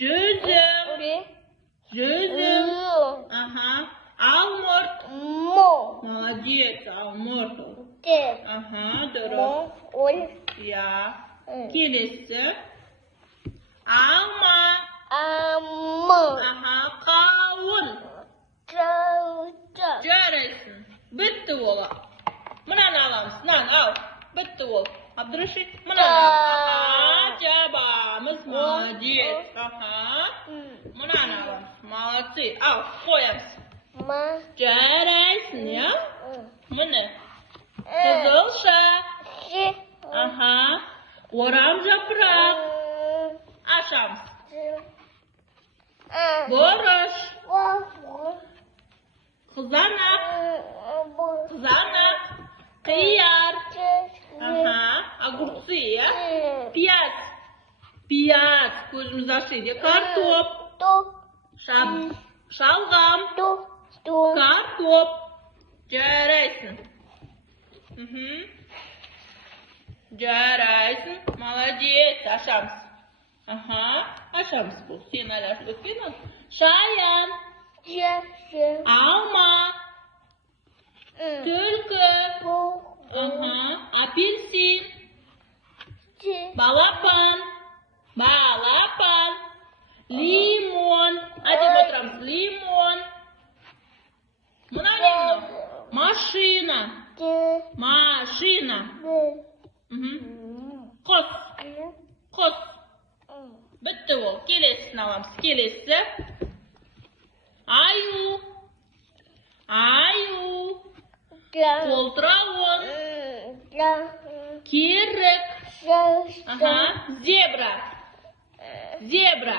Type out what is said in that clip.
Жүзім. Жүзім. Ага. Алмұрт. Молодец, алмұрт. Ага, дұрыс. Я. Келесі. Алма. Ага, қауын. Жарайсың. Бітті ол. Мынаны аламыз. Мынаны ал. Бітті ол. Абдурашид, мынаны. Ага, жабамыз. Молодец. Ага. Мынаны аламыз. Молодцы. Ал, қоямыз. Жарайсың, я? Міне. Қызылша. Ага. Орам жапырақ. Ашамыз. Борыш. Қызанақ. Қияр. Ага. Огурцы, я? Пияз. Пияз. Көзіміз ашиды. Картоп. Шалғам. Картоп. Жарайсың. Жарайсың. Молодец. Ашамыз. Ага. Ашамыз бұл. Сен әлі өткен ол. Шаян. Алма. Түлкі. Ага. Апельсин. Балапан. Лимон. Әдеп отырамыз. Лимон. Мына не мынау? Машина. Құс. Бітті ол. Келесісін аламыз. Келесі. Аю. Қолтырауын. Керік. Зебра.